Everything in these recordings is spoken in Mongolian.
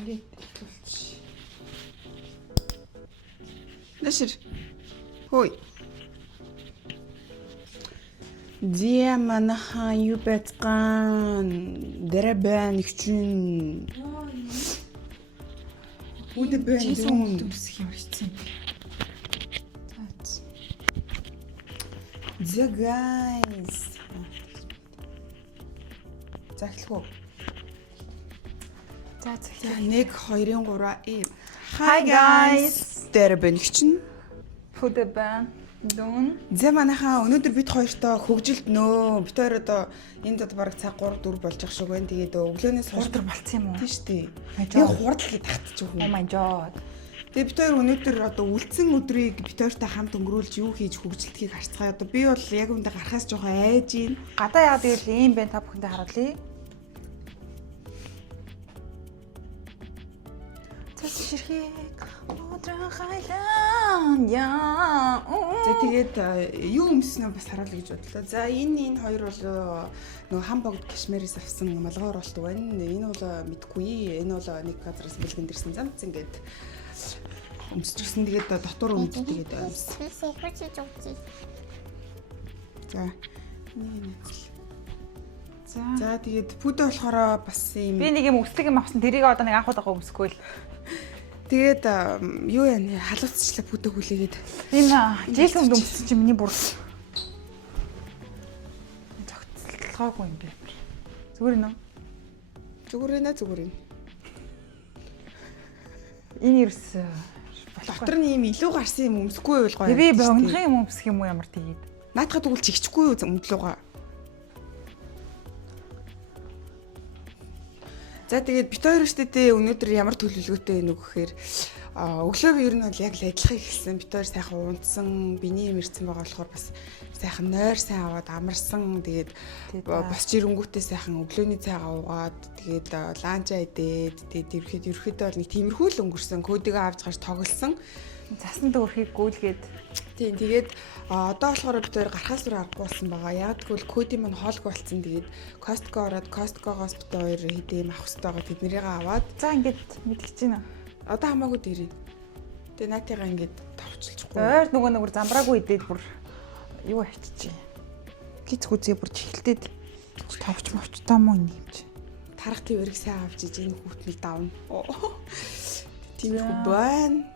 ингээд болчих. Нэшэр. Хой. Диаманаха юбэцган дэрбэн ихчин. Үдбэн дөмсөх юм хийсэн. The guys. Захлах уу? За 1 2 3 Hi guys. Дэрбэн ихчин. Фудэбэн дун. Зэ манайхаа өнөөдөр бид хоёртой хөгжилд нөө бид хоёр одоо энд одоо бараг цаг 3 4 болж ах шиг байна. Тэгээд өглөөнөөс Хурдар болцсон юм уу? Тийм шүү дээ. My Тэгээ God. хурдл гэж татчих Oh юм. my god. Тэгээ бид хоёр өнөөдөр одоо үлдсэн өдрийг бид хоёртой хамт өнгөрүүлж юу хийж хөгжилдгийг харцгаая. Одоо би бол яг үүндээ гарахаас жоохон айж гин. Гадаа яагаад ивэл ийм байна та бүхэндээ харуулъя. Цэс ширхэг өдрөн хайлан яа. За тэгээд юу өмснөө бас харуулъя гэж бодлоо. За энэ хоёр бол нөгөө хамбогд кашмирээс авсан малгай оролт байна. Энэ бол мэдгүй. Энэ бол нэг газараас бэлгэн дэрсэн замц ингээд өмсчихсэн. Тэгээд дотор өмд тэгээд өмс. За. За тэгээд пүдэ болохоор бас юм. Би нэг юм өслөг юм авсан. Тэрийг одоо нэг анх удаага өмсгөө л. Тэгээд юу яа халууцчлаа пүдэ хүлээгээд. Энэ жил өмд өмссөн чи миний бүр зогцолгоогүй юм бэ. Зүгээр нөө. Зүгээр ээ. Энэ ерөөс Дотор нь юм илүү гарсан юм өмсөхгүй байвал гоё. би богинохын юм өмсөх юм уу ямар тэгээд. Наадхад тэгвэл чигчгүй юу өмдлөөгөө. За тэгээд бит хоёр штэ өнөөдөр ямар төлөвлөгөөтэй байна уу гэхээр өглөө би ер нь бол яг л ажиллахыг хэлсэн. Бит хоёр сайхан унтсан, биний юм ирсэн байгаа болохоор бас сайхан нойр сайн аваад амарсан. Тэгээд босч ирэнгүүтээ сайхан өглөөний цайгаа уугаад тэгээд ланчаа идээд тэгээд ерөөхдөө бол нэг тиймэрхүү л өнгөрсөн. Кодигээ авч гарч тоглосон. Цасан дөрхийг гүйлгээд тийм тэгээд одоо болохоор бид хоёр гарахаас өөр аргагүй болсон байгаа. Яг тэгвэл коди маань хоолгүй болсон. Тэгээд Costco ороод Costco-гоос бид хоёр хэдэм авах хэрэгтэй байгаа. Тэднэрийг аваад за ингээд мэдгэж байна. одоо хамаагүй дээрээ. Тэгээд наатайгаа ингээд товчлчихгүй. Ойр нөгөө замбраагүй идээд бүр юу авчижээ. Гиз хүзээ бүр чихэлдээд товч мовчтой муу юм чи. Тарах тийм өрг сайн авч иж энэ хүүтнийг давна. Тиймэрхүү байна.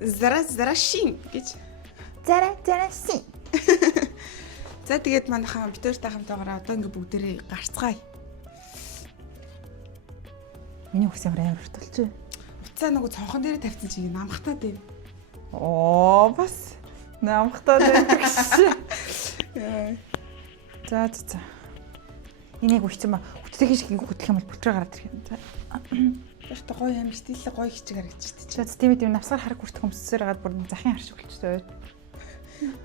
Зарашин гэж. Зарашин. За тэгээд манайхаа бид хоёртай хамтаагаараа одоо ингээд бүгдээрээ гарцгаая. Миний хүс ямар уртулж байна. Уцаа нөгөө цонхон дээрээ тавьсан чинь намхтаад байна. Оо бас намхтаад байна гэж. За. Энийг үхсэн ба хүчтэй шиг хөтлөх юм бол бүтрээ гараад ирэх юм. За. Яг та гоё юм стилээ гоё хичиг харагдчихдаг. За тийм навсгар хараг хүртэх өмссөөр хагаад бүр захын харш өглөжтэй.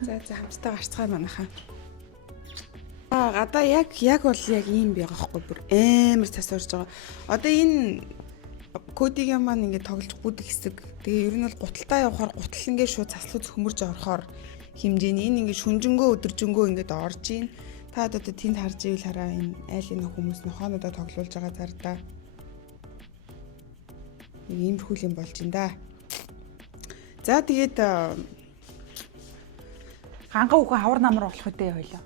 За хамтдаа гарцгаая манайхаа. Гадаа яг бол яг ийм байгаа хгүй бүр амар цас орж байгаа. Одоо энэ кодигийн маань ингээд тоглож бүдэг хэсэг. Тэгээ ер нь бол гуталтаа явахаар гутал ингээд шууд цаслууц хөмөрж орохоор хэмжээний энэ ингээд шүнжэнгөө өдөржингөө ингээд орж ийн. Та одоо тэнд харж ивэл хараа энэ айл энэ хүмүүс нохоонуудаа тоглуулж байгаа зардаа. Нэг иймэрхүү юм болж ин да. За тэгээд ханга үхэн хавар намар болох үедээ хоёлоо.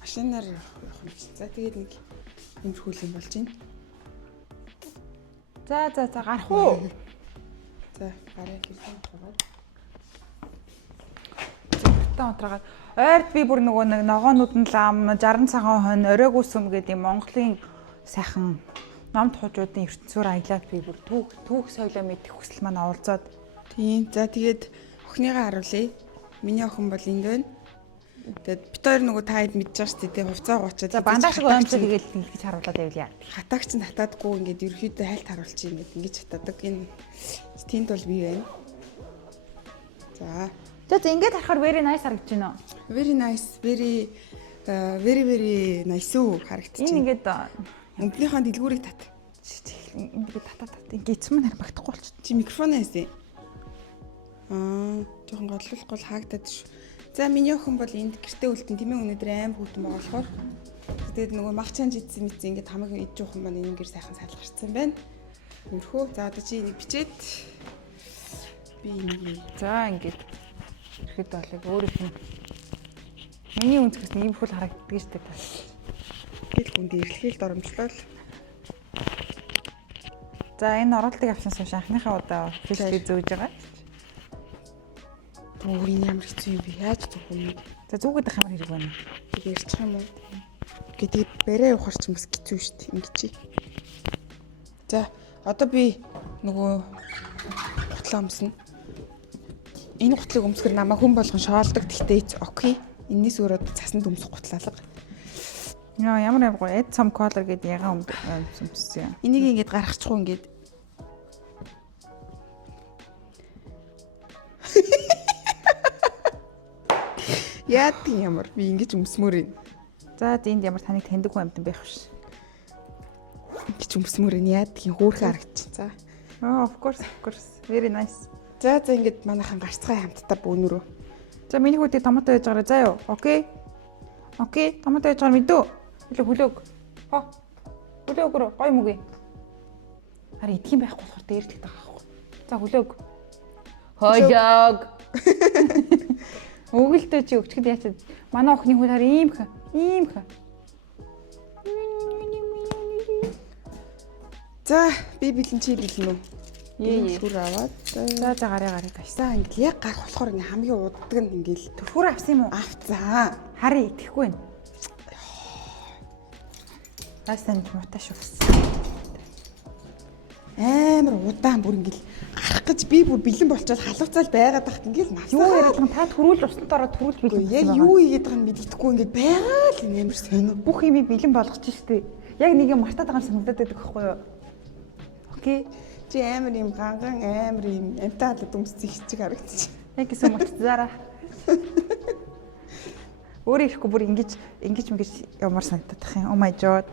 Машинаар явах юм чи. За тэгээд нэг иймэрхүү юм болж ин. За гарах уу? За гараа хийсэн байгаа. Зөртөө унтраагаад ойрд би бүр нөгөө нэг ногоонууд нь лам 60 цагаан хонь оройгүй сүм гэдэг Монголын сайхан номд хужуудын ертөнцөөр аялаад би бүр түүх соёлоо мэдэх хүсэл маань оролцоод. Тийм. За тэгээд охиныгаа харуулъя. Миний охин бол энд байна. Тэгээд бид хоёр нөгөө та хэд мэдж байгаа шүү дээ. Хувцаа гуучаад. За бандаж шиг өмсөж тэгээд ингэж харуулаад байвал яа. Хатаагч нь хатаадгүй ингээд ерөөхдөө хайлт харуулчих юм ингэж хатаадаг. Энэ тэнд бол би байна. За. За ингэж харахаар very nice харагдаж байна. Very nice. Very nice үү харагдчих. Энэ ингээд өмнөхөн дэлгүүрийг тат. Ингээд татаад ингээд эцэм нар багтахгүй болчих. Чи микрофон хайсан. Жохон годлуулахгүй л хаагдаад ш. За миний охин бол энд гэртээ үлдэн тийм ээ өнөөдөр аим хүүтэн байгаа болохоор тэгээд нөгөө мах чанж идсэн мэдсэн ингээд хамаг ид жоохон маань энэ гэр сайхан салгарсан байна. Өрхөө. За одоо чи энийг бичээд би энийг За ингээд ирэхэд болыг өөрийнх нь миний үнцгээс ийм хөл харагддаг шүү дээ. хэл хүнд эргэлхийлд оромжлол. За энэ оролтыг авсан сууш анхныхаа удаа фиштэй зөөж байгаа. Бүрийн ямар хэцүү юм бэ? Яаж зүг юм? За зүгээд ах ямар хэрэг байна? Тэг ярьчих юм уу? Гэдэг барай явахар ч бас хэцүү шүү дээ. Ингэж. За одоо би нөгөө гутлаа өмснө. Энэ гутлыг өмсгөр намайг хүн болгон шоолдог. Тэгтээ окей. Энээс өөрөө цасанд өмсөх гутлаалга. Яа ямар гоё эд сам колор гэдэг ягаан өмссөн. Энийг ингэж гаргачихгүй ингэж. Яад ямар би ингэж өмсмөр юм. За энд ямар таныг таньдаг хүн амтан байх биш. Ингэж өмсмөр нь яад гин хөөрхөн харагдчих. За. Of course. Very nice. За ингэж манайхан гарцгай хамтдаа бөөнөрөө. За миний хүүдийг томато яаж гараа заа юу. Окей. Томато яаж гараа мэдүү. Хүлөг. Хүлөг рүү гой мөг. Харин идэх юм байхгүй болохоор дээрлэх байгаа байхгүй. За хүлөг. Хоёг. Өгөлтөө чи өчгөд яачаад манай охины хөл хараа ийм их. За би бэлэн чи бэлэн үү? Ээ. Сүр аваад. За гараа гаш. За ингэ яг гарах болохоор ингэ хамгийн уддаг нь ингээл Төрхөр авсан юм уу? авцаа. Харин итгэхгүй байна. Тасанд мутаа шуус. Амар удаан бүр ингээл гарах гэж би бүр бэлэн болчоод халууцаал байгаад тахт ингээл навсаа. Юу яриад та төрүүл устанд ороод төрүүл бэлэн. Яг юу хийгээд байгааг нь мэддэхгүй ингээд байгаа л амар сонио. Бүх юм бэлэн болгож штэ. Яг нэг юм мартаад байгаа юм санагдаад байдаг байхгүй юу? Окей. Чи амар юм ганган амар юм амтаа халаад өмсчих чиг харагдчих. Яг гэсэн мартцаараа. Өөрөө ирэхгүй бүр ингэж ямар санагдах юм. Oh my god.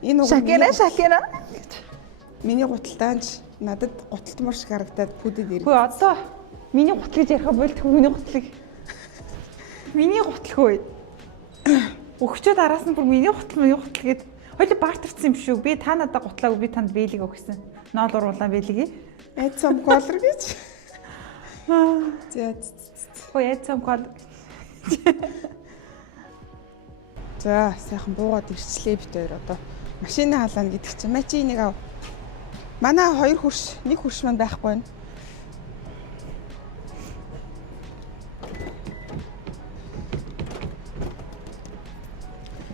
Энэ уг Шакена. миний гуталтаанч надад гуталтмар шиг харагдаад бүдэд ирээ. Хөөе одоо миний гутал гэж ярих болт хүний гутлыг. Миний гутлгүй. Өгчөөд араас нь бүр миний гутал гэд хоёул бартарсан юм шүү. Би та надад гутлаагүй би танд бэлэг өгсөн. Ноол уруулаа бэлэгийг. Эд сам колор гэж. За. Хөөе эд сам колор. За сайхан буугаад ирчлээ бит хоёр одоо. Машины халаана гэдэг чинь маа чи нэг ав. Манай хоёр хөрш, нэг хөрш маань байхгүй байна.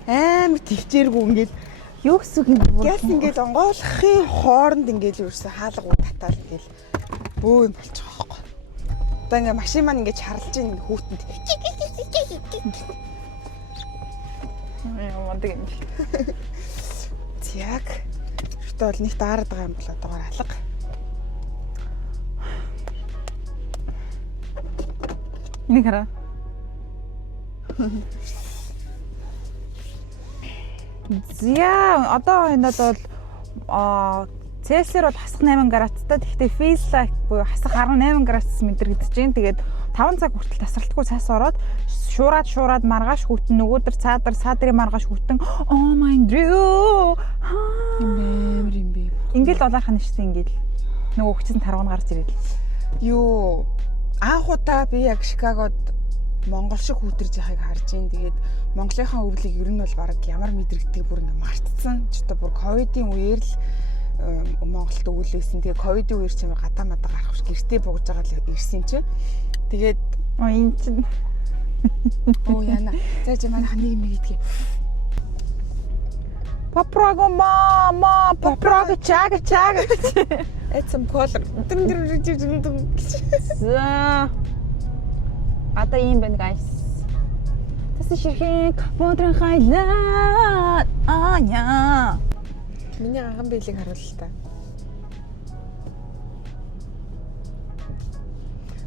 Амар төвчээргүй ингээл Юу гэсэн юм бэ? газ ингээл онгойлохын хооронд ингээл ерөөсө хаалга татаал ингээл бөө юм болчих واخхой. Одоо ингээ машин маань ингээ чарлж ийн хүүтэнд. Яа мундаг юм. Яг шүтээ бол нэг даарад байгаа юм бол одоогоор алга. Энийг хараа. Зя одоо энэ бол Цельсиор бол хасах 8 градустай. Гэхдээ Feels-like буюу хасах 18 градус мэдрэгдэж байна. Тэгээд 5 цаг хүртэл тасралтгүй цаас ороод шуураад маргааш хүтэн нөгөөдөр цаадарын маргааш хүтэн oh my god Амар юм бэ. ингээл олаархан нэрсэн ингээл нөгөө хүчсэн таргуун гарч ирээд. Юу анх удаа би яг Шикагод Монгол шиг хүүтэрж яхахыг харж ийн. Тэгээд Монголынхаа өвлийг ер нь бол баг ямар мэдрэгддэг бүр нэг мартцсан. Ч одоо бүр ковидын үеэр л Монголд өвлөсөн. Тэгээд ковидын үеэр ч ямар гадаа мадаа гарах биш гэртээ бууж байгаа л ирсэн чинь. Тэгээд Энэ чинь оо яна. За чи манай ханыг юм гэдгийг. Попрого мама, попрого чага. Эцэм колор. За. Одоо юм байна guys. Tas ширхэг модрын хайлаа. Аня. Миний ганган биелийг харуул л та.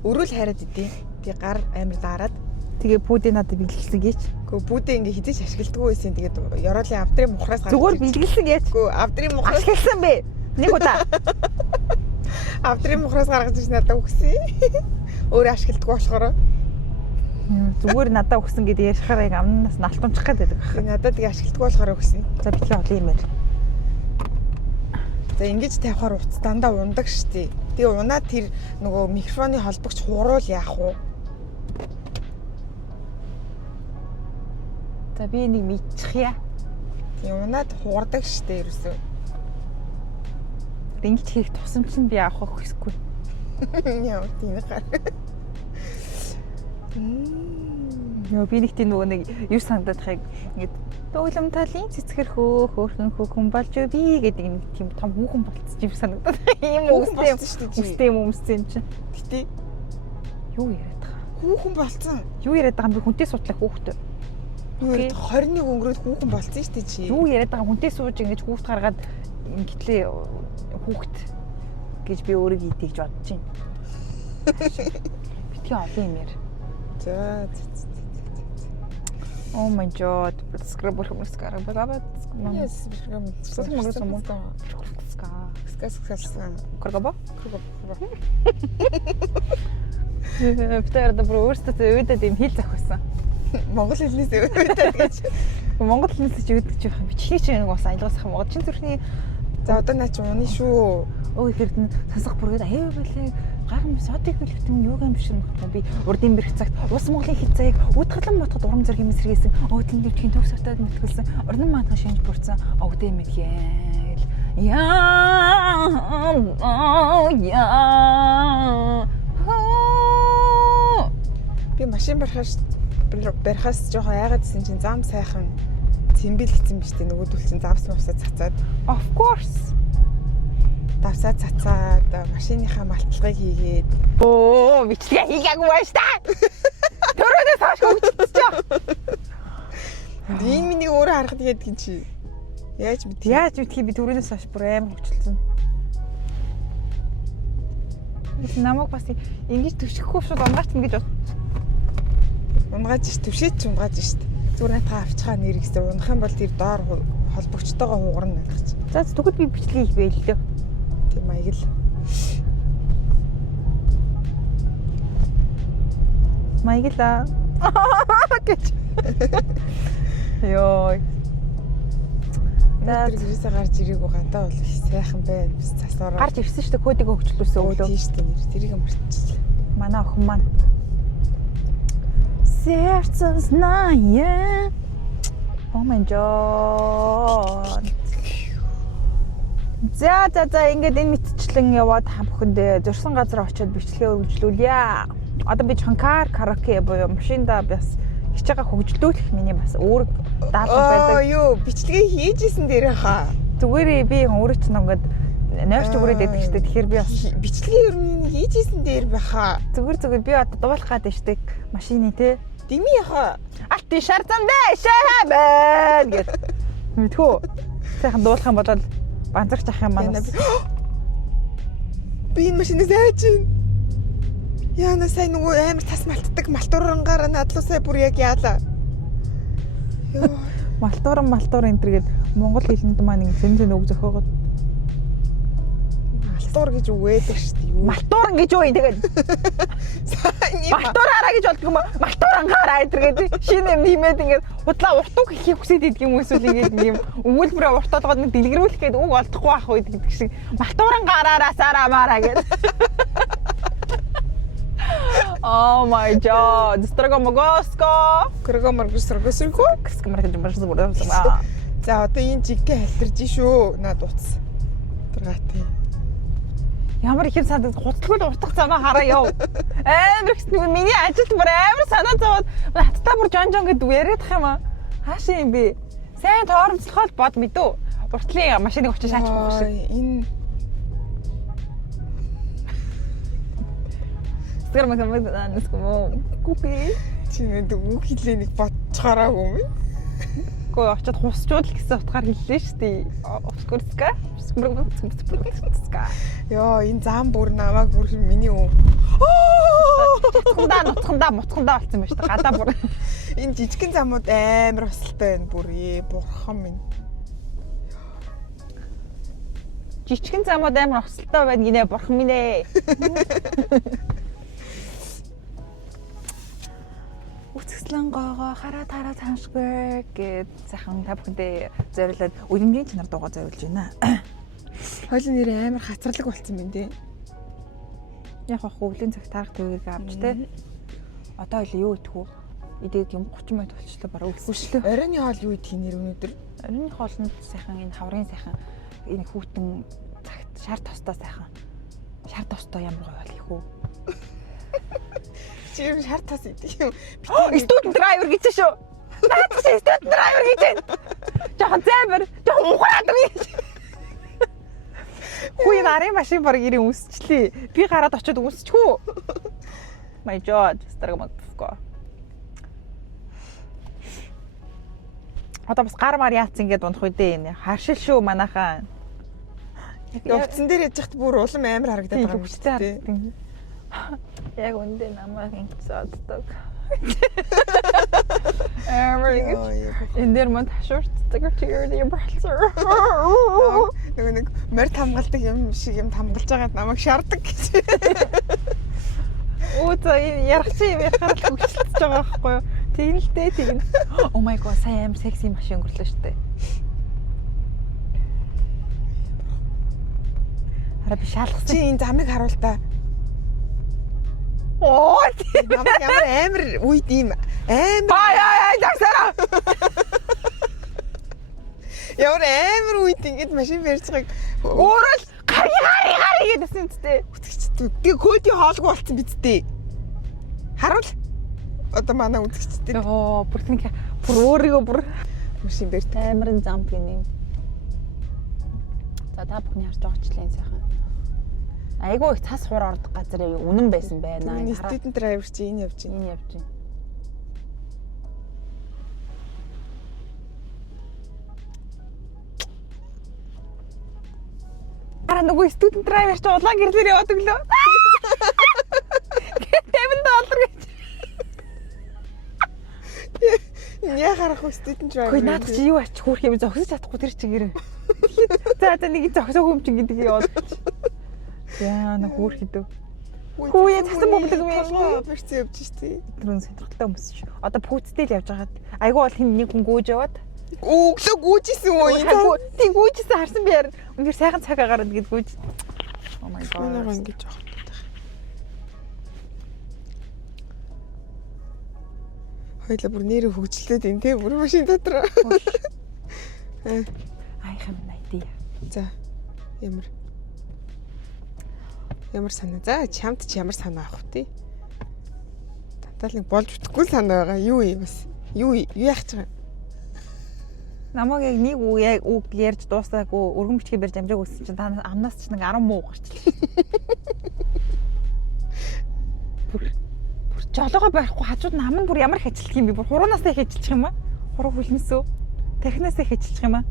Өрөөл хайраад идэв. Тэгээ гар амир даарад. Тэгээ пүүдээ надад бэлгэлсэн гэж. Гэхдээ бүүдээ ингээ хизээч ашигладаг байсан. Тэгээд ёроолын авдрын мухраас гарч. Зүгээр бэлгэлсэн гэж. Гэхдээ авдрын мухраас Ашигласан бэ. Нэг удаа. авдрын мухраас гаргаж ирсэн надад өгсөн. Өөрөө ашигладаг болохоор. Зүгээр надад өгсөн гэдэг ярихаар яг амнаас нь алтуумчих гээд байдаг. Надад тэгээ ашигладаг болохоор өгсөн. За битгий олон юм байна. За ингэж тавихаар утас дандаа ундаг штий. Тэгээ унаад тэр нөгөө микрофоны холбогч хуруул яах вэ? За би нэг мэдчих яа. Тэгээ унаад хуурдаг штий ерөөсөө. Ингэж хийх тусамж нь би авах хүсэхгүй. Яа тийм хаа. Яа би нэг тийм нөгөө нэг юу санагдаад хаяг ингэж дуулам талын цэцгэр хөөхөн хүн болж би гэдэг нэг тийм том хүүхэн болцсон юм санагдаад. Ийм үстэй юм чинь. Гэтэ юу яриад байгаа? хүүхэн болцсон. Юу яриад байгаа би хүнтэй судлах хүүхдээ. Юу яриад 21 өнгөрөөд хүүхэн болцсон штэ чи. Юу яриад байгаа хүнтэй сууж ингэж хүүхд гаргаад ингэтлээ хүүхд гэж би өөрийгөө итгэж бодож байна. Битгий олон юм яар. За. Oh my god. Скрабер. Yes, Каргаба? Битээр добро өөртөө өөдөд юм хэл зохиосон. Монгол хэлнээс өөдөд гэж. Монгол хэлнээс ч өөдөж явах юм. Бичлэгийн чинь бас аялгаас ах Монгол чин зүрхний за одоо наа чи уны шүү. Өө ихэд сонсох бүргээд аяа байлаа. Гайхам содыг хэлэхдээ юу юм биш юм бэ? Би урдын бэрх цагт Улс Монголын хэд цагийг үтгэлэн ботход урам зориг юм сэргээсэн. Өөдлөн дэвтгийн төгс автаад мэтгэлсэн. Орнон маадхан шинж бүрдсэн. Өвдөө мэдгээл. Яа. Би машин барихаас жоохон айгаад исэн чинь зам сайхан цэмбэл гисэн биш үү нөгөөдөл чинь завс мавсаа цацаад. Of course. Давсаа цацаад машиныхаа малталгыг хийгээд Оо, бичлэг хийгээгүй байж та. Төрөөдөөс хойш хөгжчихсөн. ийм миний өөрөө харахад яадаг юм чи. Яаж мэдхий би төрөөдөөс хойш бүр амар хөгжүүлсэн. Намайг бас ингэж төвшөхгүй шууд унгаач ингэж унгааж ш төвшөөд ч унгааж штт. Зүгээр натаа авчихаа нэр гэсэн унах юм бол тэр доор холбогчтойгоо хугарна гэдэг чи. За тэгвэл би бичлэг хийх байл л дээ. Тийм аяг л. Маягла. Гэж. Йой. Тэр гэрээсээ гарч ирээгүй гадаа бол их сайхан байна. Бас засвараа. Гарч ирсэн шүү дээ кодыг хөгжлүүлсэн өглөө. Тийм шүү дээ нэр. Тэрийг мартчихлаа. Манай охин маань. Сердце знает. Oh my god. За ингээд энэ мэтчлэн яваад хам бүхэндээ зурсан газар очиод бичлэгээ өргөжлүүлье. Одоо би жоохон караоке буюу машинда бас хичээгээ хөгжлүүлэх миний бас өөр даалгавар байдаг. Оо юу бичлэгээ хийжсэн дээр хаа. Зүгээр би өөрөө ч ингээд нойрч өгөрөөд байдаг шүү дээ. Тэгэхээр би бас бичлэгээ ер нь хийжсэн дээр байхаа. Зүгээр би одоо дуулах гад штеп машины те. Дими яхаа. Алти шарцандаа шаабэн гэд. Мэдхүү. Сайхан дуулах юм бол банзарч ах юм маань. Би энэ машинаас айж байна. Яна сайн нөгөө амар тас малтдаг малтуурангаар надлуу сая бүр яг яалаа. Йоо. Малтуур энэ төргээд монгол хэлэнд маань ингэ зэмзэн үг зохиогоод малтуур гэж үг байдаг шүү дээ. Малтууран гэж юу юм тэгээд. Малтуураараа гэж болдгоо малтуурангаараа тэргээд шинэ юм нэмээд ингээд худлаа уртуг хийх хүсэж идэг юм эсвэл ингээд юм өгүүлбэрээ уртуулгаад нэг дэлгэрүүлэх гээд үг олдохгүй байх үед гэдэг шиг малтуурангаараа сарамаараа гэдэг. Oh my god. Строгомогоско. Крогоморгосргосрго. За одоо энэ жиггээ халтарж шүү. Наад утас. Тургаатай. Ямар их юм санаад гутлгүй уртах замаа хараа яв. Амар их миний ажилт бүр амар санаа зовоод хаттаа бүр жон гэдэг яриадах юм аа. Хаашаа юм бэ? Сайн тооромцлоход бод мэдүү. Уртлын машиныг очиж шаачихгүй шиг. Энэ Стэр магадгүй купи. Чи нэг үг хэлээ нэг бодцохоораагүй юм. Гоо очиод хусчууд л гэсэн утгаар хэллээ шүү дээ. Оскорска. Йоо, энэ зам бүр намайг бүр миний юм. Нутгандаа болсон байна шүү дээ. Гадаа бүр. Энэ жижигхэн замууд амар хосолтой байна бүр бурхан минь. Жижигхэн замууд амар хосолтой байна гинэ бурхан минь ээ. Үцгслэн гоогоо хараа тараа цаашгүй гэд сайхан та бүхэндээ зориулаад үлэмжийн чанар дуугаа зориулж байна. Хойлын нэр амар хацралаг болсон юм дээ. Яг хаа өвлийн цаг тарах төвийг авч тэ. Одоо л юу идэх вэ? Идээд юм 30 минут болчихлоо бараг үлгүйшлээ. Оройны хоол юу идэх нэр өнөөдөр? Оройны хоолнд сайхан энэ хаврын сайхан энэ хүүтэн цагт шар тостой сайхан. Шар тостой ямар гоё бол их үү? Чи ер нь шар тос идэх юм. Студент драйвер гэж шүү. Наад чи студент драйвер гэж байна. Жохон зэмэр, жохон ухраад гэж. Хүй нарын машин баг ирэн үсчлээ. Би гараад очиод үсчихүү. My god, старгамагтфко. Одоо бас гар мар яац ингээд унах үедээ энэ харшил шүү манайхаа. Явцсан дээр яж хат бүр улам амар харагдаад байгаа юм шүү дээ. Яг үндэ намайг ингэсэддэг. Энэ дэр мөн ташуурцдаг тийм юм болсоо. Нэг морь хамгаалдаг юм шиг юм хамгаалж байгаад намайг шаарддаг гэж. Оо за ярах чи юм ярахаар л хөвчлөж байгаа байхгүй юу? Тэгнэ л дээ тэгнэ. Oh my god, сайн аим секси машин өнгөрлөө штэ. Хараа би шалгасан. Чи энэ замыг харуул та. Оо намайг ямар амар үйд юм амар. Ай дасаа. Ямар амар үйд ингэж машин барьж байгааг Өөрөө л хари гэдсэн үсттэй. үзэгчтэй. Тэгээ кодийн хоолгүй болсон биз дээ. Харуул. Одоо манай үзэгчтэй. Йоо, бүр өөрийгөө бүр машин барьж амарын зам гинэ. За та бүхний харж байгаачлаа сайхан. Айгуу их цас хуур ордог газар үнэн байсан байна. Студент драйвер чи энэ явж байна. Энэ явж байна. Ара нөгөө студент драйвер чи улаан гэрлэр яваад өглөө. $50 гэж. Яа харах вэ студент драйвер. Хөөе наадах чи юу ач хөөх юм зогсож чадахгүй тэр чигээр. За нэг зогсоогүй юм чинь гэдэг яваад. Яа на хөөх хэдв. Хөөе цасан бомблог юм. Верц явж штий. Тэрүүн сонирхолтой хүмүүс шүү. Одоо пүүцтэй л явж байгаад айгүй бол хин нэг хүн гүйж яваад. Өглөө гүйжсэн үү? Тийм гүйжсэн харсан би яар. Үнээр сайхан цаг агаар гэд гүйж. Oh my god. Өнөөгөө ингэж явах гэдэг. Хоёлаа бүр нэрээ хөгжлөөд энэ те бүр машин дотор. Айхам найдаа. За. Ямар санаа. За чамд ч ямар санаа авах вэ? Тантал нэг болж утгагүй санаа байгаа. Юу юм бас? Юу яах гэж байгаа? Намайг яг нэг үг ярьж дуусаагүй өргөн бичгээ барьж амжааг өгсөн чинь та амнаас ч нэг 10 муу гарчлаа. Бүр жолоогоо барихгүй хажууд нь ам нь бүр ямар их ажилтдаг юм бэ? Бүр хуруунасаа их ажилчих юм аа? Хуруу хүлнэсөө. Тархинасаа их ажилчих юм аа?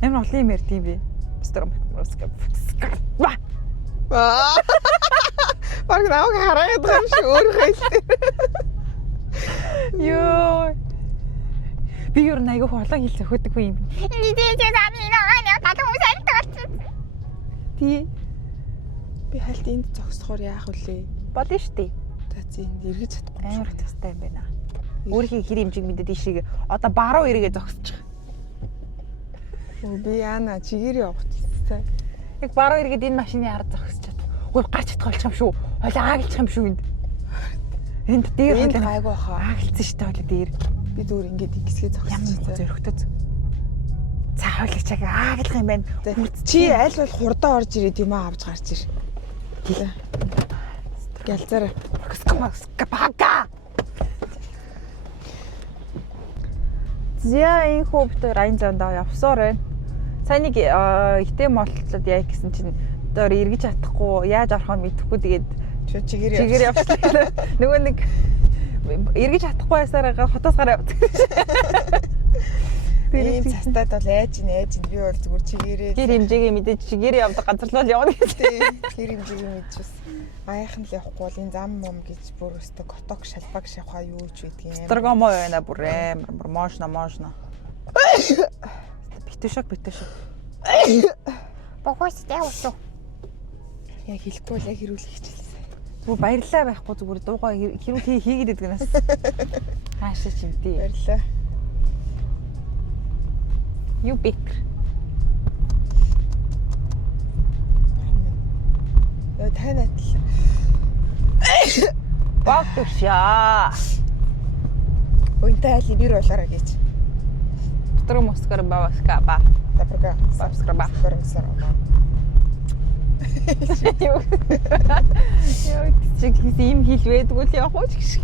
Ямар олон юм ярьд юм бэ? Баг намайг хараад байгаа юм шиг өөрөө хэлдэг. Йоо. Би юу нэг хоолой хэл зөхөдөг юм. Тий. Би хальт энд зогсохоор яах вүлээ? Болно штий. За зин эргэж чадахгүй амар хэвстэй юм байна. Өөрийнхөө хэр хэмжиг мэдээд ишиг одоо баруун эргээ зогсчих. Би яана чигээр явах гэсэн. Яг баруун эргээд энэ машины ард зогсож чад. Өөр гарч чадах болчих юм шүү. Хойлоо ааглчих юм шүү энд. Энд дээр хойлоо гайгүй хаа. Ааглцсан шүү дээ хойлоо дээр. Би зүгээр ингээд ихсгээ зогсож байгаа. Зөрөгтэй. За хойлоо чаг ааглах юм байна. Чи аль бол хурдаа орж ирээд юм авч гарч ир. Гэлээ. Гэлзэр. Скапака. Зя энэ хөвтөр аян зандаа явсаар байна. Сайн нэг ихтэй молтлоод яа гэсэн чинь өөр эргэж чадахгүй яаж орохоо мэдэхгүй тэгээд чигээр явчихлаа. Нөгөө нэг эргэж чадахгүй байсаар хотоос гараа явдаг. Тэгээд цастаад бол айж би бол зүгээр чигээрээ гэр хэмжээгээ мэдээж чигээр явдаг газар л явна гэсэн. Гэр хэмжээгээ мэдчихс. Аяхан л явахгүй бол энэ зам мом гэж бүр өстө коток шалбаг шавхаа юу ч үйдэг юм. Строгомо байна бүр амар можно. Битүүшок. Бохос дэвсо. Яг хэлэхгүй л яг хэрүүлэх хичээлсэн. Зүгээр баярлалаа байхгүй зүгээр дуугаа хэрүүл хийгээд идэх гэнээс. Хаашаа чимтий. Баярлалаа. Юу битэр. танай адил. Баг төшөө. Үнтэй айлын бир болоорой гэж. Тромоскар баваскаба. Тапрага Subscribe. Юу чиг ийм хэл байдгүй л явах уу ч гэж.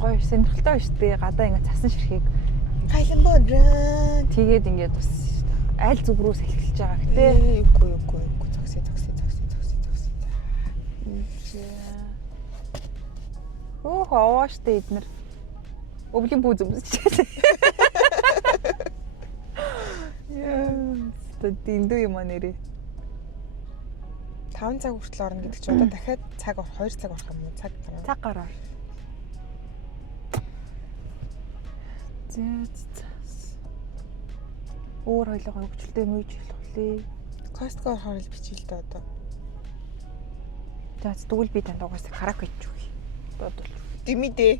Гоё сонирхолтой шүү дээ. Гадаа ингэ цасан ширхийг Хайлан боороо. тэгээд ингээд бас аль зүг рүү салхилж байгаа гэдэг. Үгүй. Зогсъё. Оо хавааштай эднэр. Өвлийн бүү зүмсчихсэн. Яа, дэндүү юм нэрээ. 5 цаг хүртэл орно гэдэг чи одоо дахиад цаг 2 цаг орох юм уу? Цаг гараар. Өөр хоёлоо хөвгчлээ мүйж хэлүүлээ. Costco орохоор л бичил дээ одоо. За тэгвэл би танд угаасаа харах гэж үгүй. Бодвол. Димидээ.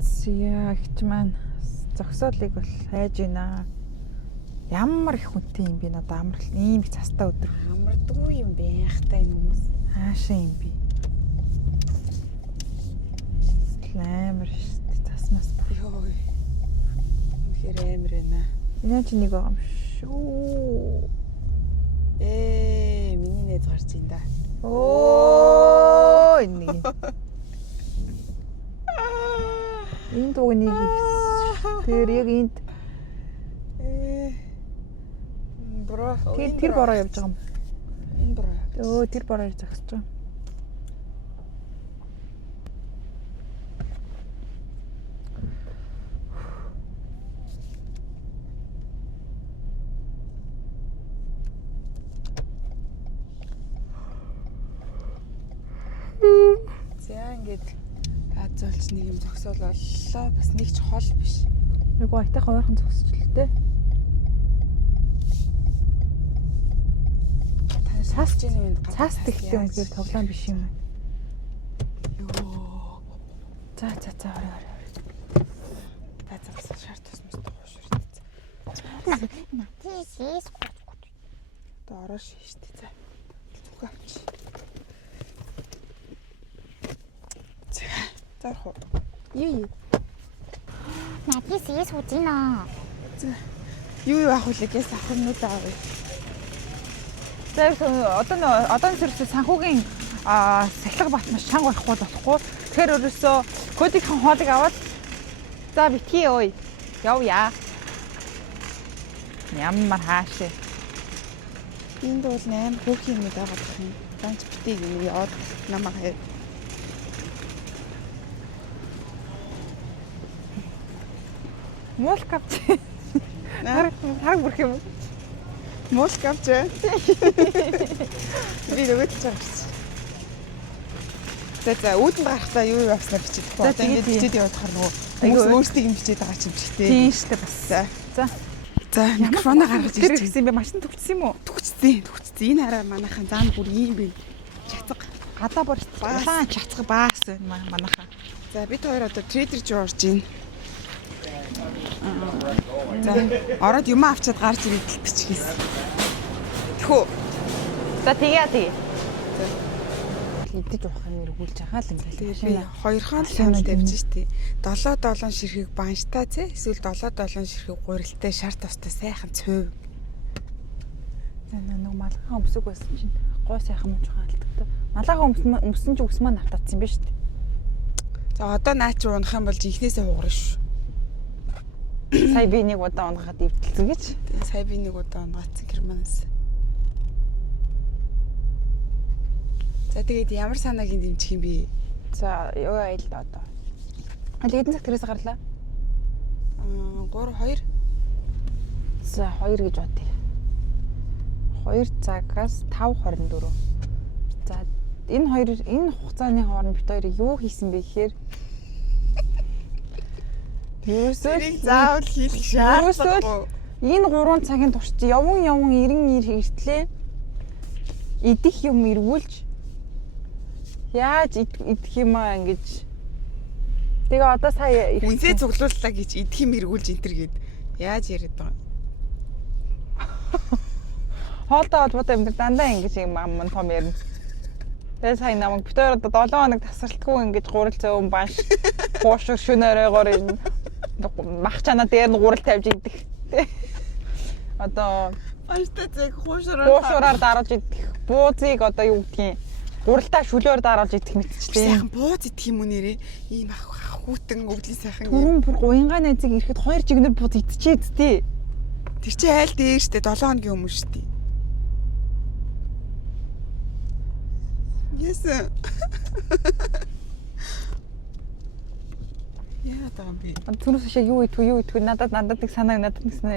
Зя ихч маань зогсоолыг бол хайж байна. Ямар их хүнтэй юм бэ надаа амрал ийм их цастаа өдөр. Амардгүй юм байхтай энэ хүмүүс. Хаашаа юм бэ? Амар штт цаснаас ба. Йоо. Үнэхээр амар байна. Энэ ч нэг байгаа юм шүү. Миний нээд гарч ин да. Оо энэ. Энэ дууны тэр яг энд бро. Тэр бороо явж байгаа юм. Энэ бро. Өө тэр бороо зогсож байгаа. За ингээд таацуулч нэг юм зогсоол боллоо. Бас нэг ч хол биш. Айгу айтайхан ойрхон зогсож л тээ. Цаас чинь юм. Цаас тэгтээ үнээр тоглоом биш юм. Йоо. За орой. Таацаас шаар тусмас туушраа. Тийс. Одоо ороо шийштэй. За. Зүг авч. Зарах уу? Юу? Натис үзинаа. Юу авах вэ гэж ахмнууд аавь. За одоо нэрс санхүүгийн сахилга бат маш чанга байхгүй болохгүй. Тэгэхээр өөрөөсөө кодикийн хоолыг аваад за битгий ой. Явъя. Ямар хаашаа. Энд бол 8 хүүхийн юм байгаа гэх юм. Ганц битгий юм яваад намайг хаяа. Муулк авч. Хараг бүрх юм. Муулк авч. Би нөгөөд ч авч. За үүдэн гарахтаа юу авснаар бичиж байгаа. Одоо ингэж бичээд явахаар нөгөө хүмүүс өөрсдийг юм бичээд байгаа ч юм чигтэй. Тийм шүү дээ бас. За микрофоноо гаргаж ирсэн. Тэр гэсэн юм бэ? Машин төгссөн юм уу? Төгссөн. Энэ хараа манайхан зам бүр ийм бэ. Чацаг. Гадаа бүр улаан чацаг баас манайхан. За бид хоёр одоо Trader Joe орж ийн. За ороод юм авчаад гарч ирээд бичгээс. Тэхүү. За тэгээ. Идэж уух юм эргүүлж байгаа л ингээл. Тэгээ би хоёрхан санал тавьж штий. 7-7 ширхэг банштай зэ. Эсвэл 7-7 ширхэг гурилтай шар тустай сайхан цөв. За нэг малгайхан өмсөг байсан чинь гой сайхан мууж байгаа алдагтай. Малгайхан өмсөн чинь ус маань автаадсан юм ба штий. За одоо наа чи унах юм бол жинхнээсээ хугарна шүү. Сая би нэг удаа унгахад ивдэлцэн гэж. Сая би нэг удаа унгаацсан германаас. За тэгээд ямар санаагийн дэмжих юм бэ? За юу айл одоо. Хэдэн цаг тэрээс гарлаа? 3 2. За 2 гэж бодъё. 2 цагаас 5:24. За энэ хугацааны хооронд бид хоёр юу хийсэн бэ гэхээр ерөөсөө заавал хийх шаардлагагүй. Энэ 3 цагийн турш явн ирэн иртлээ. Идэх юм эргүүлж яаж идэх юм аа ингэж. Тэгээ одоо сая үнсээ цуглууллаа гэж идэх юм эргүүлж энтер гээд яаж яриад байгаа. Хоолтой холбоотой юм дандаа ингэж юм ам том ярина. Тэгээ сайн намайг битээр одоо 7 хоног тасралтгүй ингэж гурал зөөн банш хуушур шөнөөрөөгоор ирнэ. Мах чанаа дээр нь гурал тавьж идэх. Одоо Ааштай зэрэг хуушураар дарааж идэх. Буузыг одоо юу гэдгийг гуралтаа шүлөөр дарааж идэх мэтчлээ. сайхан бууз идэх юм уу нэрээ? Ийм хүүтэн өвдлийн сайхан. Түрүүн бүр уянгаа найзыг ирэхэд 2 жигнэр бууз идчихээд тээ. Тэр чи айл дээр штэ 7 хоногийн өмнө штэ. Yes. Яа таа би. Түрүүс шиг юу идэх надад нэг санаа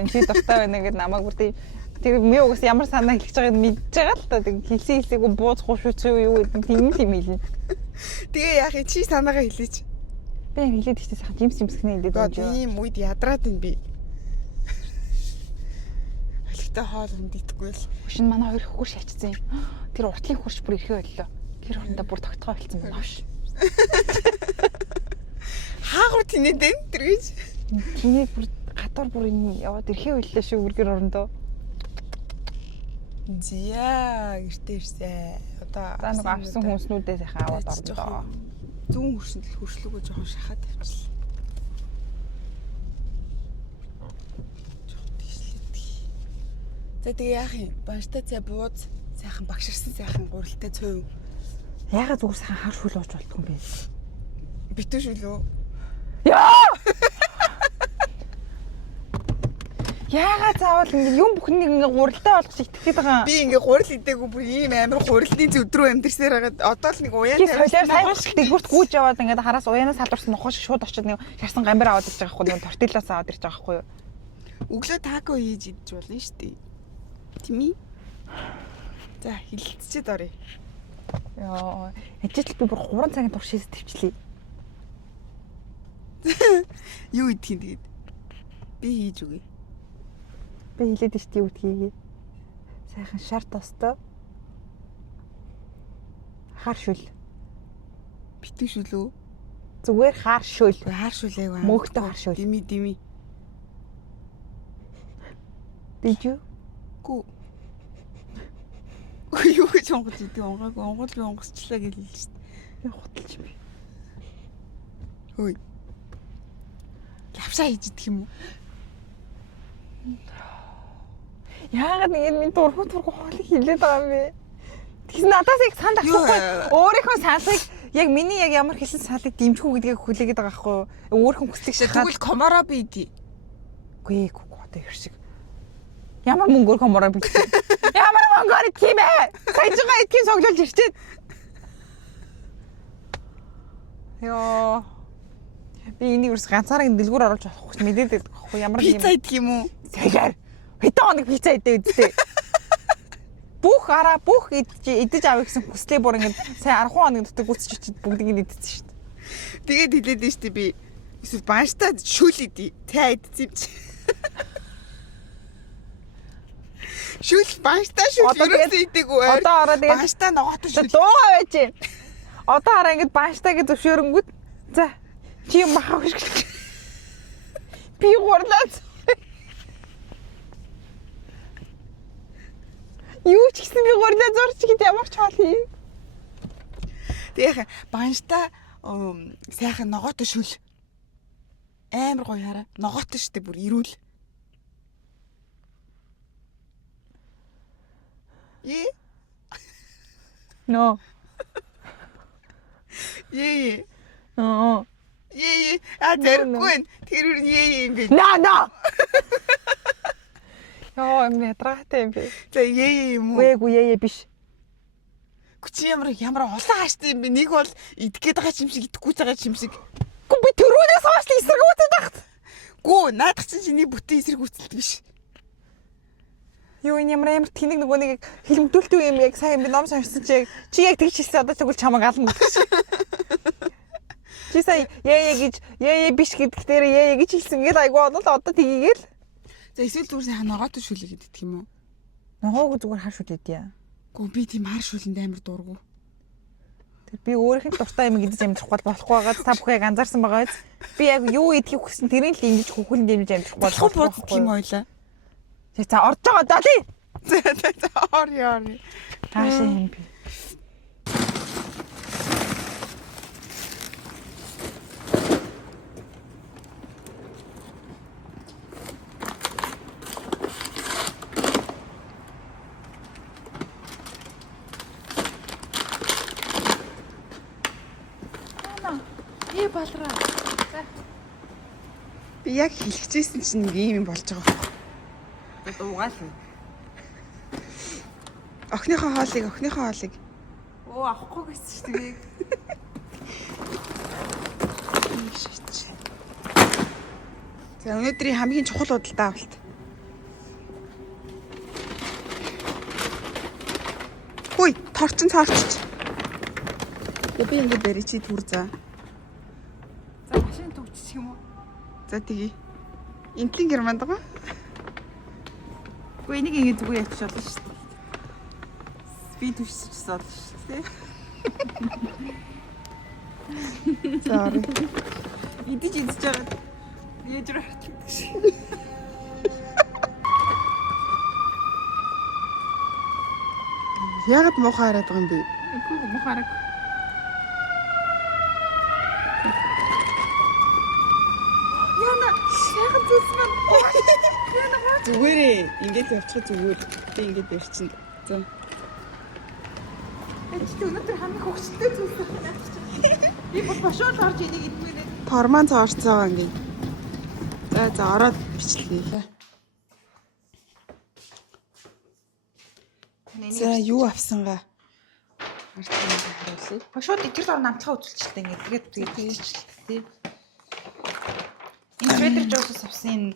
чи дуртай байна гэдэг намайг бүр тэр ми угс ямар санаа хэлж байгааг мэдж байгаа л та тэг хэлсээгүй бууз хуушууц юу гэдэг тийм хэлнэ. Тэгээ яах юм чи санаагаа хэлээч. Би хэлээд ихтэй сайхан жимсгнээ идээд байна. Тийм үед ядраад байна би. Олигтой хоол өндөхгүй л. Шинэ манай хоёр хөхөр шаачсан юм. Тэр уртлын хурш бүр ирэхээ боллоо. Тэр хондоо бүр тогтгоо хэлсэн байна ш. Хаагур тинэдэн тэр гэж. Тинээ бүр гадуур бүр яваад ирэхээ боллоо шүү бүргэр орондоо. Зя гэртээ ирсэн. Одоо за нэг авсан хүнснүүдээ сайхан аваад ордоо. Зүүн хөршөнд л хөршлөгөө жоохон шахаад тавьчихлаа. Жоохон тийшлээ. За тэгээ яах юм? Банштай цай бууз сайхан багширсан сайхан гуралтай цөв. Яагаад зүгээр сайхан хар шүл ууж болтгүй юм бэ? Битүү шүлөө. Яа! Яагаад заавал ингэ юм бүхнийг ингэ гуралтай болгож итгэхэд байгаа юм? Би ингэ гурал идээгүй бүр ийм амар гуралны зүдрүү амьдрсээр хагаад одоо л нэг уяан тавьсан солиор дэлгүрт гүйж яваад ингэ хараас уяанаас салдурсан нохоо шиг шууд очиод нэг шарсан гамбар аваад ирж байгаа хгүй нэг тортилаас аваад ирж байгаа хгүй юу? Өглөө тако хийж идэж болно шүү дээ. Тими. За хилцчихэд оръё. Яа, ажил би бүр 3 цагийн турш хийс төвчлээ. Юу идэх юм тэгээд? Би хийж үгүй. Би хэлээд штий юу гэдгийг. Сайхан шар тостой. Хар шүл. Битүү шүлөө. Зүгээр хар шүл. Хар шүл аяга. Мөөхтэй хар шүл. Дими. Дижүү? Гү. Юу гэж онгоц идэв онгоцчлаа гэлээ шүү дээ. Би хуталж би. Хөөе. Лавшаа хийж идэх юм уу? Яагаад ингэ минь дургу хоолыг хилээд байгаа юм бэ? Тэгс надаас их санд авахгүй. Өөрийнхөө сансыг яг миний яг ямар хэлсэн салыг дэмжих үү гэдгийг хүлээгээд байгаа байхгүй юу? Өөрхөн хүслийг шахаад. Тэгвэл коморо би идий. Үгүй одоо их шиг. Ямар мөнгөөр коморо би. Ямар мөнгөөр тийм ээ. Саяжгаа итгэн соглуулж ирчээд. Йоо. Би энийг ерөөс ганцаараа дэлгүүр оруулж авах гэж мэдээд байдаг байхгүй ямар юм. Пицца идэх юм уу? Саягаар. Хэдэн хоног пицца идэх үстэй. Бүх идэж авах гэсэн хүслээ бүр ингэ сая 10 хоног дотор гүцэж очиж бүгдийг идчихсэн шүү дээ. Тэгээд хэлээд нь шүү дээ би эсвэл банштай шүл идий. Тэ идсэн юм чи. Шүл банштай шүл ерөөсөө идээгүй. Одоо ороо тэгээд банштай ногоотой шүл. Дуугаа байж. Одоо хараа ингэ банштайг зөвшөөрөнгүүд. За чи юм махаа гэж. Би гурлаад. Юу ч гэсэн би гурлаад зурч гэд ямар ч хоол хий. Тэгээ банштай сайхан ногоотой шүл. Амар гоё хараа. Ногоотой штэ бүр ирүүл. No. Ээ. Oo. Ээ. Тэргүй. Тэр үр юм бэ. No. Яа, юм ядраатай юм бэ. За юм уу? Үгүй биш. Чи ямар олон хааштай юм бэ? Нэг бол идэх гээд байгаа юм шиг идэхгүй байгаа юм шиг. Гү би төрөөнөөс хойш эсэргүүцээд багт. Гү наадах чинь чиний бүтэн эсэргүүцэлт биш. Юу энэ ямар тэнэг нөгөө нэг хэлмдүүлдэг юм яг сайн би ном сонирсон чи яг тэгж хэлсэн одоо тэгвэл чамаг ална гэж. Чи сая гэж биш гэдэг дээр гэж хэлсэн гээд айгу онол одоо тгийгээл. За эсвэл зүгээр сайхан ногоотой шүлэг идэх юм уу? Ногоог зүгээр хар шүл идэ. Гү би тийм хар шүлэнд амар дургу. Тэр би өөрийнх нь дуртай юм гэдэж амжихгүй болохгүй байгаа та бүхэн анзаарсан байгаа биз? Би яг юу идэх хүссэн тэрийг л ингэж хөхөлн дэмж амжихгүй болохгүй. Юм ойлаа. За орж байгаа долий. Ори. Таашаа юм би. Балраа. Би яг хэлчихсэн чинь нэг юм болж байгаа байхгүй. Би дуугаал. Охиныхоо хоолыг. Оо авахгүй гэсэн шүү дээ. За өнөөдрийн хамгийн чухал худалдаа авалт. Хүй, торчин цаарч. Би ингэ бэрий чи түр за. За машин төгчих юм уу? За тэгье. Энтлийн германд байгаа. Гэхдээ энийг ингэ зүгээр ячиж болно шүү дээ. Би түшчихсэн болно шүү дээ. Sorry. Идэж байгаа. Яаж рахдаг шиг. Ягд муухай хараад байгаа юм бэ? Үгүй мохараг. Яна, яхан зүсмэн. Зүгээрээ ингэж явчих зүгээр. Би ингэж ярьчин. За. Эцэг өнөөдөр хамгийн хөвгчтэй зүйлс байна. Би бошоо орж энийг идмээрээ. Торман цоорцоо ингэ. За ороод бичлэгээ. За юу авсангаа? Харцгаа харуулъя. Бошоод итгэл ор намтлахаа үзүүлчихлээ ингэ. Тэгээд тий. Энэ Trader Joe's авсан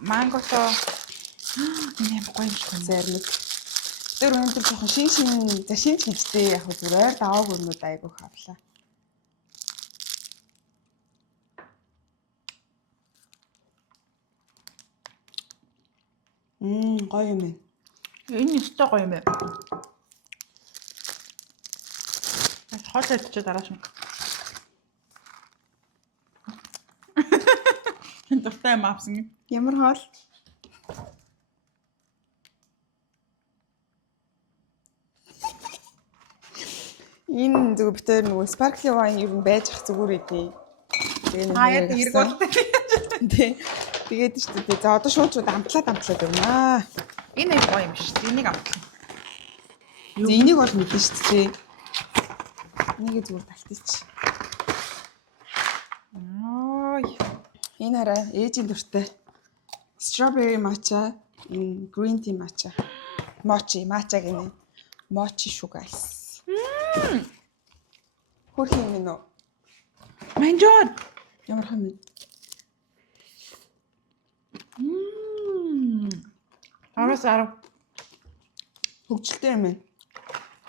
мангото энэ гоё юм шиг Зармэг. Тэр өнөөдөр жоохон шин хийжтэй яг зүгээр даваагүй юмуд айгуу хавлаа. Гоё юм байна. Энэ өстой гоё юм байна. Хоол идчих дарааш нь. Энэ дуртай юм авсан. Ямар хоол? Энэ зүгээр битээр нөгөө sparkling wine юу байж ах зүгээр идэв. Тэгээ Яг эрг бол. Тэгээд шүү дээ. За одоо шууд амтлаад явнаа. Энэ их гоё юм шүү дээ. Энийг амтлаа. За энийг бол мэдэн шүү дээ. Энийг зүгээр талтчих. Энэ хараа ээжийн дүртэй. Strawberry matcha, green tea matcha. Matcha гинэ. Mochi шүү guys. Хөрх юм нөө. Манжон. Ямар хам бэ? Араас 10. Хөгжилтэй юм байна.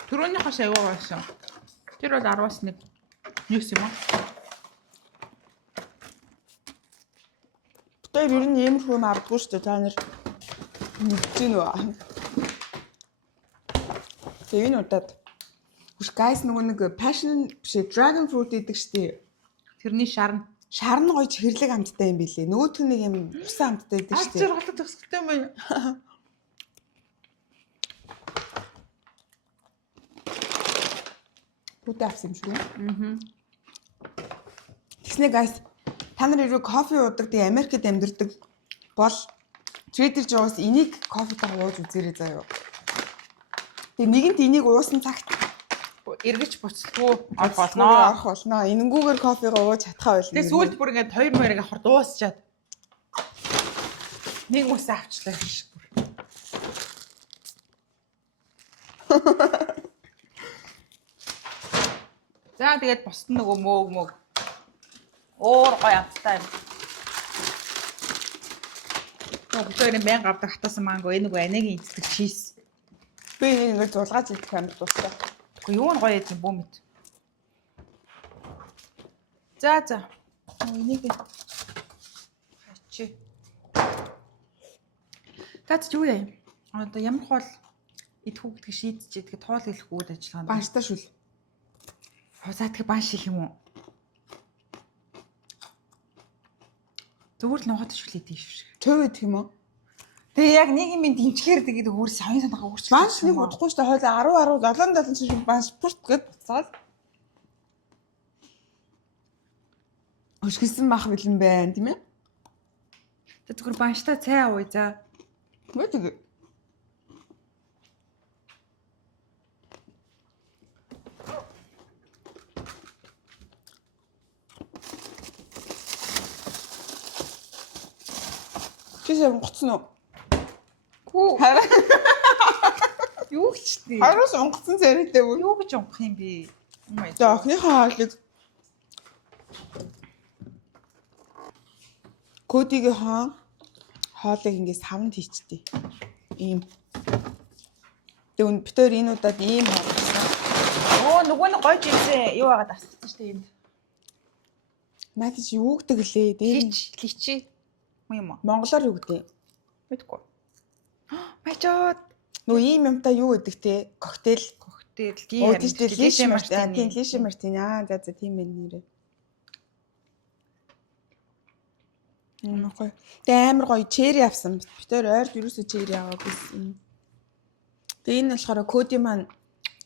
Түрүүнийхээ шавуу байсан. Тэр бол 10-аас 1. Юус юм аа? Тэр ер нь иймэрхүү юм авдаггүй шүү дээ. Та нар мэдчихэв нөө. Тэгээ энэ удаад хүш guys нөгөө нэг passion биш dragon fruit идэг шүү дээ. Тэрний шарна. Шарн гойч хэрлэг амттай юм билээ. Нөгөөх нь нэг юм усан амттай идэг шүү дээ. Ачаар голтой төгсгөлтэй юм байна. Бүтэ авсан юм шүү. Тэгснэ guys та нар ирүү кофе уудаг тий Америкт амьдардаг бол Trader Joe's энийг кофетойгоо ууж үзээрэй заяа. Тэгээ нэгэнт энийг уусан цагт эргэж буцалгүй орох болно. Энэнгүүгээр кофегоо ууж чадхаа байлна. Тэгээ сүүлд бүр ингээд 2 морийг авахар дуусчаад нэг ус авчлаа гэж бүр. За тэгээд босд нөгөө мөөг уур гоё амттай юм. Бүгдээрээ мянга авдаг хатасан манго энэ нөгөө анегийн эзлэг чиз. Би энийг ингээд зулгааж идэх амар дуртай. Юу н гоё юм бүү мэд. За. Энийг хачи. Таач юу яа? Одоо ямар хоол идэх үү гэдгийг шийдчихээ. Тэгээд тоол хэлэх үйл ажиллагаа. Банштай шүл. За тэгээ банш хийх юм уу? Зүгээр л нугад шүлээд юм шиг. Төв идэх юм уу? Тэгээ яг нэг юм дэмжихээр тэгээд өөр сайн санаагаа өөрчлөж. Банш нэг удахгүй шүү дээ. Хойлоо 10 7 банш пурт гэд буцаад. Өшгөлсөн мах бэлэн байна, тийм ээ? Тэгвэр банштай цай авъя за. Мөдөг. Чисээ гоцсон уу? Хүү. Хараа. Юу ч тий. Харуус онгоцсон царайтай бүр. Юу гэж унах юм бэ? За охиныхоо хоолыг кодигийн хоолыг ингээд савнд хийчтэй. Ийм. Тэгвэл битээр энэ удаад ийм хоолсон. Оо нөгөө нэг гойж ирсэн юу байгаад асуусан шүү дээ энд. Наад чи юу гэдэг лээ? Личи. Юм уу? Монголоор юу гэдэг? Мэдгүй. Мачаад Нөгөө ийм юмтай юу гэдэг те? Коктейл. тийм Лиши Мартин. Тийм Лиши Мартин. За тийм ээ нэрээ. Гоё. Тэгээ амар гоё чери авсан. Битээр ойрд юусоо чери аваа гэсэн. Тэгээ энэ болохоор коди маань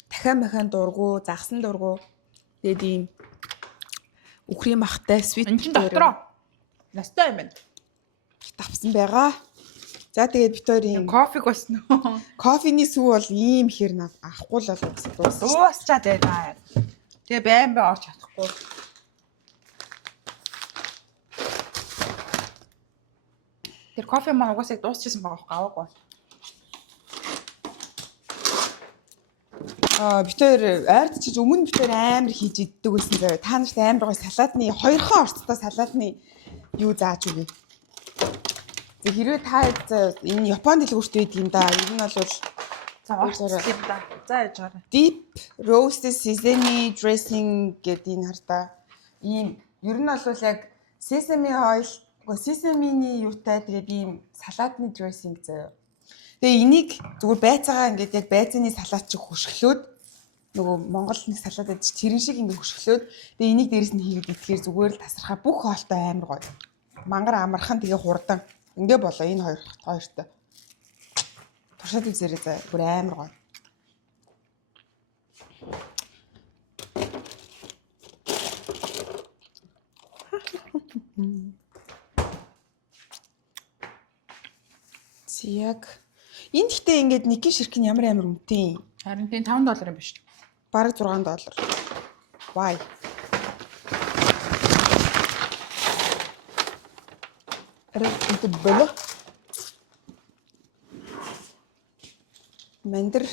дахиан дургу, загсан дургу. Тэгээд ийм үхрийн махтай свит. энэ чинь дотроо. Настай юм байна. Тавсан байгаа. За тэгээд битээр ийм Кофег бас нөө. кофений сүү бол ийм хэр авахгүй л бол Дуусчаад байна. Тэгээ байн орч чадахгүй. Тэр кофе маань угаасаа дуусчихсан байгаа байхгүй. Битээр ойрд чиж өмнө битээр амар хийж иддэг байсан заяа. Та нарт амар гоё салаатны хоёрхан орцтой салаатны юу зааж өгье. Тэг хэрвээ та энэ Японд дэлгүүрт байдаг юм да. Ер нь бол За орцсон юм да. За яж гараа. Deep roasted sesame dressing гэдэг энэ хартаа ийм ер нь бол яг sesame oil, sesame-ний юутай тэгээд ийм салаатны dressing заяа. Тэгээ энийг зүгээр байцаагаа ингээд яг байцааны салаат чиг хөшгөлөөд нөгөө Монгол нэг салаад байдаг чи тэрэн шиг ингээд хөшгөлөөд тэгээ энийг дээрэс нь хийгээд идэхээр зүгээр л тасархаа бүх хоолтой амар гоё. Мангар амархан тэгээ хурдан ингээ болоо энэ хоёртой. Туршаад үзээрэй заа бүр амар гоё. Яг энэ гэхдээ ингээд нэг ширхэг ямар амар үнэтэй юм. Харин тийм $5 юм биш. Бараг $6. Why? Это было. Мандер.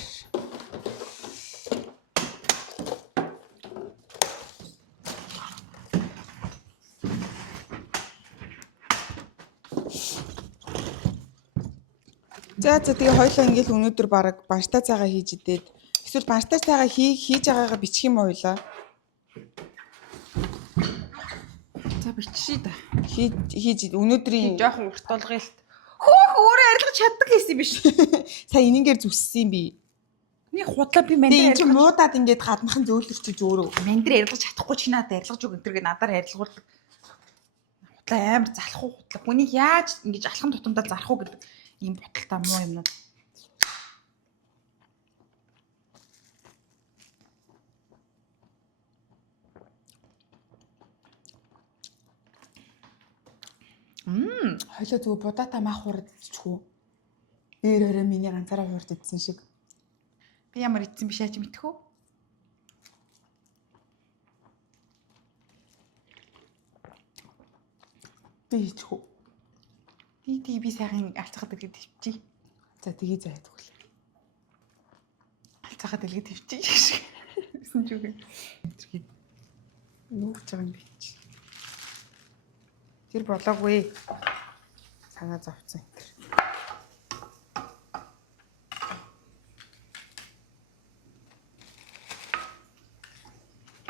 За тэгээ хоёлоо ингээл өнөөдөр баг банштай цайгаа хийж идээд эсвэл банштай цайгаа хийж байгаагаа бичих юм ойлаа. За бичшээ да. Хийж өнөөдрийн жоохон урт болгоё л. Хөөх өөрөө арилгаж чаддаг гэсэн биш. Сая энэнгээр зүссэн би. Нэг худлаа би мандэр арилгаж муудаад ингээд гаднахан зөөлөрчиж өөрөө. Мандэр арилгаж чадахгүй чи надад арилгаж өг энэ надаар арилгуул. Худлаа амар залах уу худлаа. Хүнийг яаж ингэж алхам тутамдаа зарах уу гэдэг ийм боталтай муу юмнууд. Хойлоо зүгээр будаатай мах хурдчихгүй. Eerээрээ миний ганцаараа хурд идсэн шиг. Би ямар идсэн биш яаж мэдэх вэ? Би хийчихв. Би сайхан алцахад дэлгэд төвчий. За тгий заяад өгөл. Алцахад дэлгэд төвчий шиг. Бисэн ч үгүй. Нүүгч байгаа юм би чи. Тэр болоогүй. Санаа зовцсон энэ.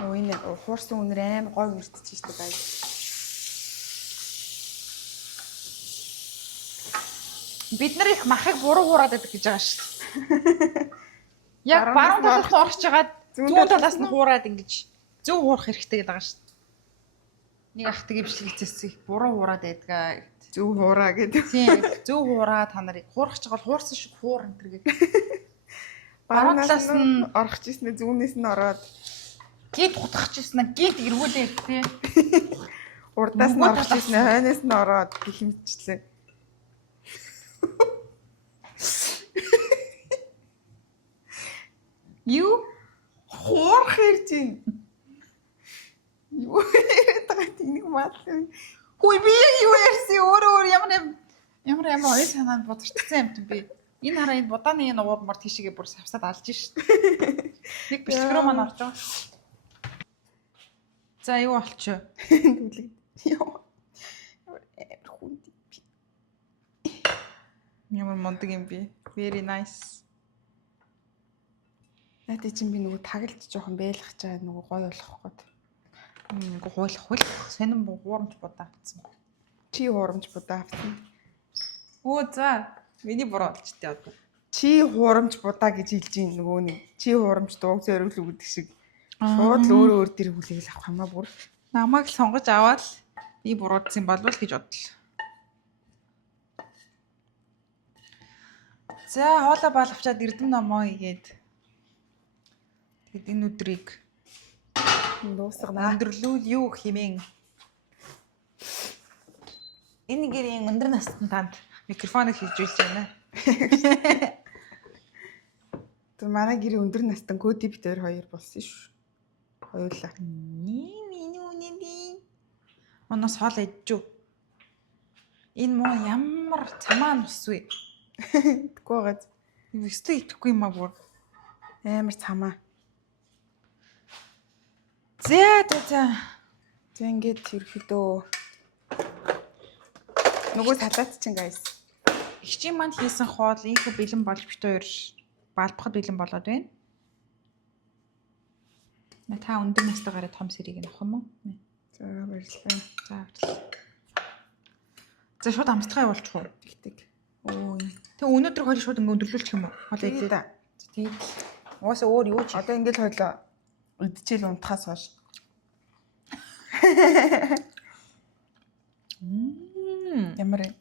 Энэ хуурсан үнэр аим гой мөртчих штэ бай. Бид нар их махыг буруу хуураад байдаг гэж байгаа шүү дээ. Яг баруун талаас нь орж жагаад зүүн талаас нь хуураад ингэж зөв хуурах хэрэгтэй гэдэг байгаа шүү дээ. Нэг ах тийг бичлэг хийцээс буруу хуураад байдгаа гэт. Зүв хуураа гэдэг. Тийм зөв хуураа та нарыг хуурах ч гол хуурсан шиг хуур энэ төр гэдэг. Баруун Баруун талаас талаас нь орох гэжсэн зүүнээс нь ороод Гид хутгах гэжсэн гид эргүүлээд тий. урдаас нь орох гэжсэн хойноос нь ороод гэх мэтчлээ. Юу? Хуурах хэрэг чинь. Юу яриад байгаа тийм мал. Хүй би юу ярьсан өөрөө ямар ой санаанд бодорчсан юм би. Энэ хараа энэ будааны энэ уурмар тийшээгээ бүр савсаад алж шít. Нэг бичлэг рүү маань орж байгаа. За юу болчих. Түлэг. Ямар хүнд. Ямар мундаг юм би. Very nice. Надад чинь би нөгөө тагалж жоохон байлгах чаа нөгөө гой болох гээд. Ингээ хуйлах. Сонин хуурамч будаа авцсан. Чи хуурамч будаа авсан. Оо за миний буруу болчтой одоо. Чи хуурамч будаа гэж хэлж ийн нөгөө нэг чи хуурамч дууг зориглоо гэдэг шиг. Шууд л өөр дээр хүлээл авах хамаа бүр. Намайг л сонгож аваад би буруудсан болвол гэж бодлоо. За хоолой балавчаад эрдэм номоо игээд. Тэгэд энэ өдрийг дуусгана. өндөрлүүл юу хэмээн. Энэ гэрийн өндөр насны танд микрофоныг хийж байна. Тэг манай гэрийн өндөр настан коди бит хоёр болсон шүү. Хоёулаа. Манаас хоол идэж. Энэ муу ямар цамаа нус вэ? Итгэхгүй байгаа. Өстө итгэхгүй юм аа бүр. Амар цамаа. За. За ингээд ерөөдөө нөгөө салаат чинь guys. Игчийн манд хийсэн хоол ийхүү бэлэн болж бит хоёр балбахад бэлэн болоод байна. Та өндөр настайгаараа том сэрийг авах юм уу? За баярлалаа. За баярлалаа. За шууд амсцгаа явуулчих уу? Тэгтэг. Оо. Тэг өнөөдөр хоёул шууд ингээ өндөрлүүлчих юм уу? Хоол идээ. Тийм. Угаасаа өөр юу ч. Одоо ингээд хоёлоо идчихэл унтахаас хойш. Ямар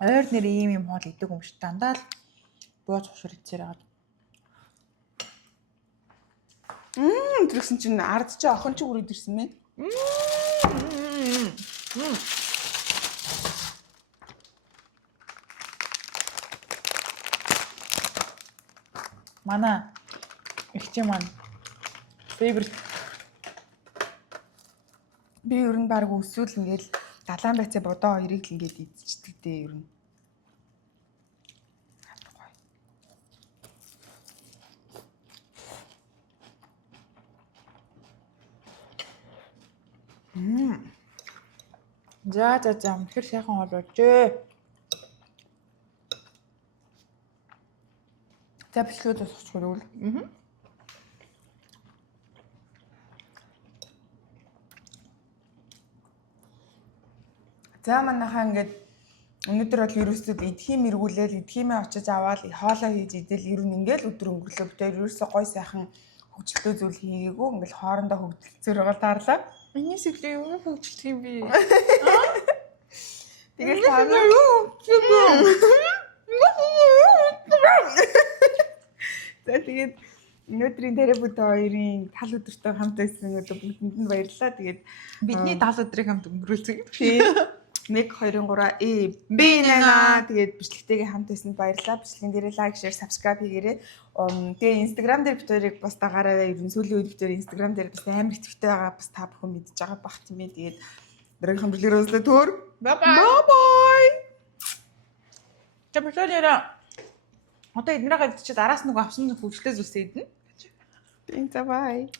ойр нэр ийм хоол идэг юм шиг дандаа л бууз хушир идсээр байгаа. тэрсэн чинь ард чи охин чи үрээд ирсэн мэн. Манай ихчи маань favorite. Би ер нь баг өсвөл ингээл далайн байцаа бодоо хоёрыг л ингээд идчихдэг дээ ер нь. За мөхөр сайхан хоол болжээ. За бичлүүд тусах хөрвөл. За манайхаа ингээд өнөөдөр бол ерөөсөө эдхийм эргүүлээл эдхиймээ очиж аваад хоолоо хийж идэл ер нь ингээл өдөр өнгөрлөө битээр ерөөсөө гой сайхан хөгжилтэй зүйл хийгээгүй ингээл хоорондоо хөгжилцээр байгаа таарлаа. Миний сэглээ юу хөгжилт юм бэ? Тэгээд таа За тэгээд өнөөдрийн терапевт хоёрын тал өдөртөө хамт байсан өдөр бүгдэнд нь баярлалаа. Тэгээд Бидний 70 өдрийг хамт өнгөрүүлцгээе. 1 2 3 бинана тэгээд бичлэгтэйгээ хамт байсанд баярлалаа. Бичлэгэн дээрээ лайк, шеэр, subscribe хийгээрэй. Тэгээ Instagram дээр битүүрийг бас дагаараа ерөн сүүлийн үед битүүр Instagram дээр бас амар ихтэй байгаа бас та бүхэн мэдж байгаа бах тийм ээ. Тэгээд дараагийн хамтлагаараа төр. Bye. За битүүрээ одоо эднэрээ гадчих араас нөгөө авсан хөвчлөөс үсээ идэнэ. Thanks bye.